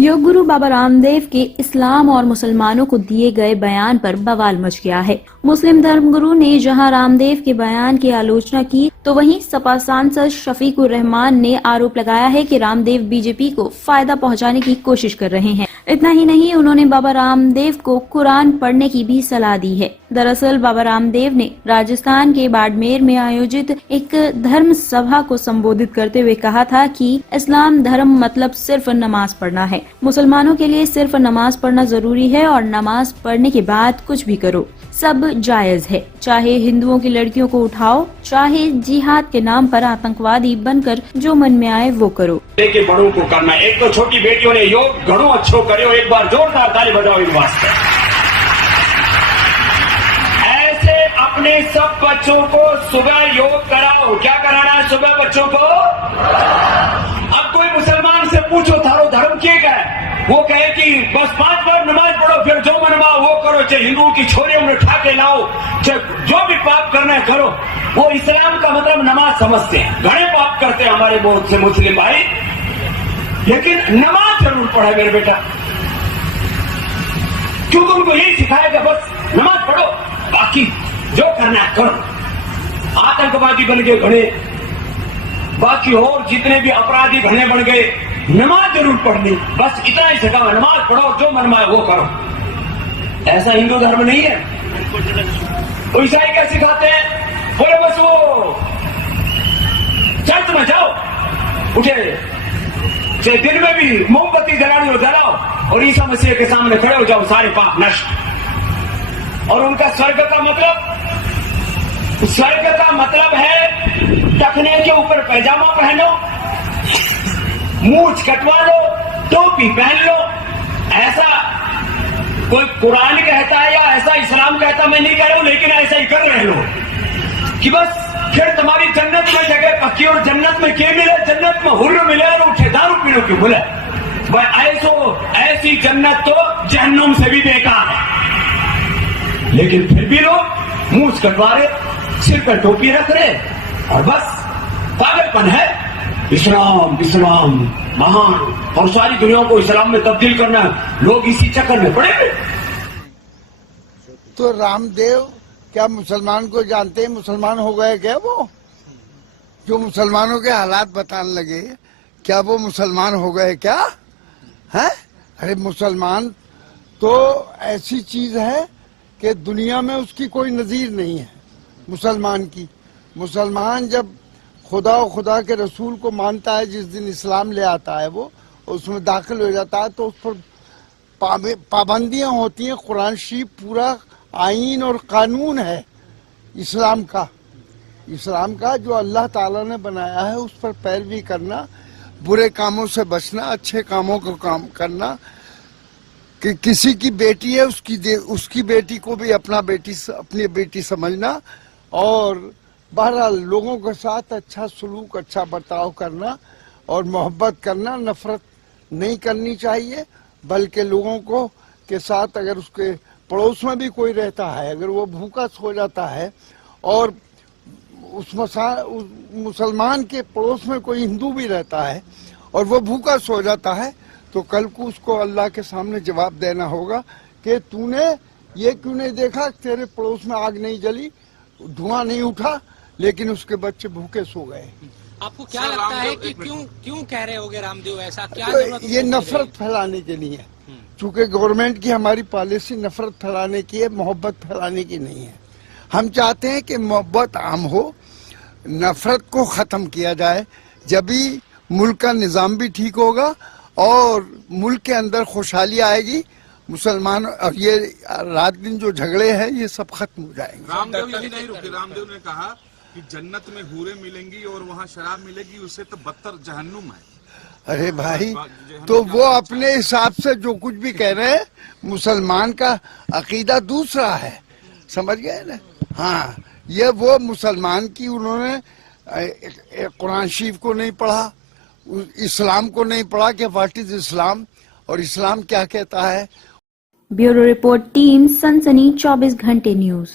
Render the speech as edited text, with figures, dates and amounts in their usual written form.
योग गुरु बाबा रामदेव के इस्लाम और मुसलमानों को दिए गए बयान पर बवाल मच गया है। मुस्लिम धर्मगुरु ने जहां रामदेव के बयान की आलोचना की, तो वहीं सपा सांसद शफीकुर रहमान ने आरोप लगाया है कि रामदेव बीजेपी को फायदा पहुंचाने की कोशिश कर रहे हैं। इतना ही नहीं, उन्होंने बाबा रामदेव को कुरान पढ़ने की भी सलाह दी है। दरअसल बाबा रामदेव ने राजस्थान के बाड़मेर में आयोजित एक धर्म सभा को संबोधित करते हुए कहा था कि इस्लाम धर्म मतलब सिर्फ नमाज पढ़ना है। मुसलमानों के लिए सिर्फ नमाज पढ़ना जरूरी है और नमाज पढ़ने के बाद कुछ भी करो, सब जायज है। चाहे हिंदुओं की लड़कियों को उठाओ, चाहे जिहाद के नाम पर आतंकवादी बनकर जो मन में आए वो करो। लेकिन बड़ों को करना, एक तो छोटी बेटियों ने योग घणो अच्छो करो, एक बार जोरदार ताली बजाओ इन वास्ते। ऐसे अपने सब बच्चों को सुबह योग कराओ। क्या कराना है सुबह बच्चों को? अब कोई मुसलमान से पूछो थारो धर्म क्या है, वो कहे कि बस 5 बार नमाज पढ़ो, फिर जो मनवा वो करो, चाहे हिंदुओं की छोरियों में उठा के लाओ, चाहे जो भी पाप करना है करो। वो इस्लाम का मतलब नमाज समझते हैं। घणे पाप करते हैं हमारे बहुत से मुस्लिम भाई, लेकिन नमाज जरूर पढ़े मेरे बेटा। क्योंकि उनको यही सिखाएगा बस नमाज पढ़ो, बाकी जो करना है करो। आतंकवादी बन गए घणे, बाकी और जितने भी अपराधी घने बन गए, नमाज जरूर पढ़नी, बस इतना ही सिखाओ, नमाज पढ़ो, जो मन में वो करो। ऐसा हिंदू धर्म नहीं है। तो ईसाई क्या सिखाते हैं? बोले बस वो चर्च में जाओ, उठे चाहे दिन में भी मोमबत्ती जलानी हो जलाओ, और ईसा मसीह के सामने खड़े हो जाओ, सारे पाप नष्ट। और उनका स्वर्ग का मतलब है टखने के ऊपर पैजामा पहनो, मूंछ कटवा लो, टोपी पहन लो। ऐसा कोई कुरान कहता है या ऐसा इस्लाम कहता, मैं नहीं कह रहा हूं, लेकिन ऐसा ही कर रहे लोग कि बस फिर तुम्हारी जन्नत में जगह पक्की। और जन्नत में क्या मिले? जन्नत में हुर्र मिले और उठे दारू पीने क्यों मिले? भाई ऐसी जन्नत तो जहन्नुम से भी बेकार है। लेकिन फिर भी लोग मूंछ कटवा रहे, सिर पर टोपी रख रहे, और बस पागलपन है। इस्लाम महान, और सारी दुनिया को इस्लाम में तब्दील करना, लोग इसी चक्कर में पड़े। तो रामदेव क्या मुसलमान को जानते हैं? मुसलमान हो गए क्या वो? जो मुसलमानों के हालात बताने लगे, क्या वो मुसलमान हो गए क्या? है? अरे मुसलमान तो ऐसी चीज है कि दुनिया में उसकी कोई नजीर नहीं है मुसलमान की। मुसलमान जब खुदा और खुदा के रसूल को मानता है, जिस दिन इस्लाम ले आता है वो, उसमें दाखिल हो जाता है, तो उस पर पाबंदियां होती हैं। कुरान शरीफ पूरा आईन और कानून है इस्लाम का जो अल्लाह ताला ने बनाया है, उस पर पैरवी करना, बुरे कामों से बचना, अच्छे कामों को काम करना। कि किसी की बेटी है, उसकी बेटी को भी अपनी बेटी समझना, और बहरहाल लोगों के साथ अच्छा सलूक, अच्छा बर्ताव करना और मोहब्बत करना। नफरत नहीं करनी चाहिए, बल्कि लोगों को के साथ, अगर उसके पड़ोस में भी कोई रहता है, अगर वो भूखा सो जाता है और उस मुसलमान के पड़ोस में कोई हिंदू भी रहता है और वो भूखा सो जाता है, तो कल को उसको अल्लाह के सामने जवाब देना होगा कि तूने ये क्यों नहीं देखा, तेरे पड़ोस में आग नहीं जली, धुआं नहीं उठा, लेकिन उसके बच्चे भूखे सो गए। आपको क्या लगता है कि क्यों कह रहे होगे रामदेव ऐसा? क्या तो ये नफरत फैलाने के लिए, चूंकि गवर्नमेंट की हमारी पॉलिसी नफरत फैलाने की है, मोहब्बत फैलाने की नहीं है। हम चाहते हैं कि मोहब्बत आम हो, नफरत को खत्म किया जाए, जब भी मुल्क का निजाम भी ठीक होगा और मुल्क के अंदर खुशहाली आएगी। मुसलमान और ये रात दिन जो झगड़े हैं ये सब खत्म हो जाएंगे। रामदेव यही नहीं रुके, रामदेव ने कहा कि जन्नत में हूरें मिलेंगी और वहाँ शराब मिलेगी, उससे तो बदतर जहन्नुम है। अरे भाई, तो वो अपने हिसाब से जो कुछ भी कह रहे हैं, मुसलमान का अकीदा दूसरा है, समझ गए ना? हाँ, ये वो मुसलमान की उन्होंने कुरान शरीफ को नहीं पढ़ा, इस्लाम को नहीं पढ़ा कि व्हाट इज इस्लाम और इस्लाम क्या कहता है। ब्यूरो रिपोर्ट टीम सनसनी 24 घंटे न्यूज।